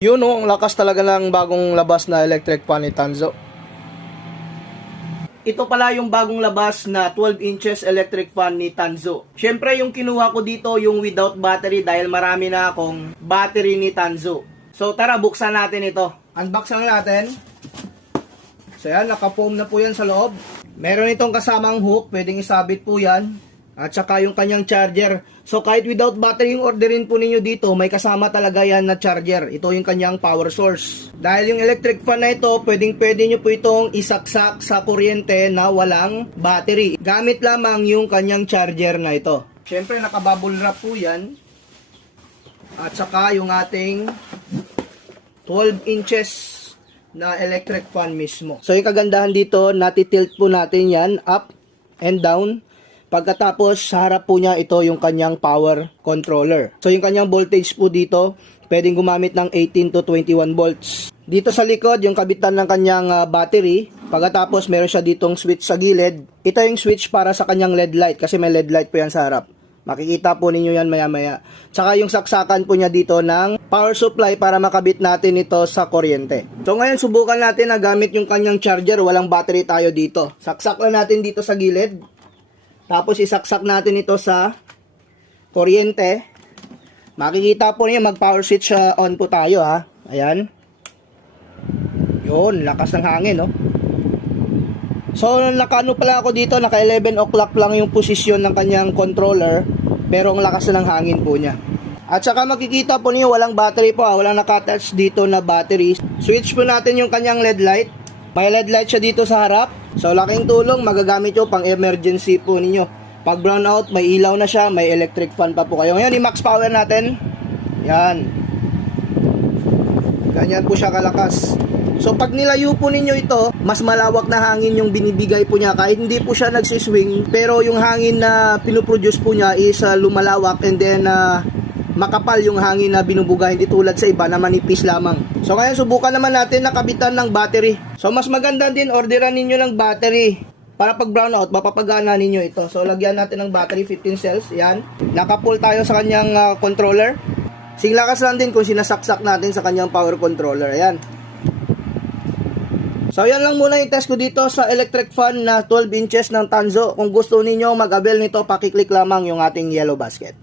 Yun oh, ang lakas talaga ng bagong labas na electric fan ni Tanzo. Ito pala yung bagong labas na 12 inches electric fan ni Tanzo. Siyempre yung kinuha ko dito yung without battery dahil marami na akong battery ni Tanzo. So tara buksan natin ito. Unbox lang natin. So yan, naka-foam na po yan sa loob. Meron itong kasamang hook, pwedeng isabit po yan. At saka yung kanyang charger. So kahit without battery yung orderin po ninyo dito, may kasama talaga yan na charger. Ito yung kanyang power source. Dahil yung electric fan na ito, pwedeng pwede nyo po itong isaksak sa kuryente na walang battery. Gamit lamang yung kanyang charger na ito. Siyempre nakabubble wrap po yan. At saka yung ating 12 inches na electric fan mismo. So yung kagandahan dito, natitilt po natin yan up and down. Pagkatapos, sa harap po niya, ito yung kanyang power controller. So yung kanyang voltage po dito, pwedeng gumamit ng 18 to 21 volts. Dito sa likod, yung kabitan ng kanyang ah, battery. Pagkatapos, meron siya ditong switch sa gilid. Ito yung switch para sa kanyang LED light kasi may LED light po yan sa harap. Makikita po ninyo yan maya-maya. Tsaka yung saksakan po niya dito ng power supply para makabit natin ito sa kuryente. So ngayon subukan natin na gamit yung kanyang charger. Walang battery tayo dito. Saksak lang natin dito sa gilid. Tapos isaksak natin ito sa kuryente. Makikita po niyo mag-power switch uh, on po tayo ha. Ayan. Yun, lakas ng hangin no. So, nakano pala ako dito, naka 11 o'clock lang yung posisyon ng kanyang controller, pero ang lakas na ng hangin po niya. At saka makikita po niyo walang battery po, ah, walang nakatouch dito na battery. Switch po natin yung kanyang LED light. May LED light siya dito sa harap. So, laking tulong, magagamit yung pang emergency po ninyo. Pag brown out, may ilaw na siya, may electric fan pa po kayo. Ngayon, i-max power natin. Yan. Ganyan po siya kalakas. So pag nilayo po ninyo ito, mas malawak na hangin yung binibigay po niya kahit hindi po siya nagsiswing pero yung hangin na pinoproduce po niya is uh, lumalawak and then uh, makapal yung hangin na binubuga hindi tulad sa iba na manipis lamang. So ngayon subukan naman natin na kabitan ng battery. So mas maganda din orderan ninyo ng battery para pag brownout mapapagana ninyo ito. So lagyan natin ng battery 15 cells. Yan. Naka-pull tayo sa kanyang uh, controller. Singlakas lang din kung sinasaksak natin sa kanyang power controller. Ayan. So yan lang muna yung test ko dito sa electric fan na 12 inches ng Tanzo. Kung gusto ninyo mag-avail nito, pakiclick lamang yung ating yellow basket.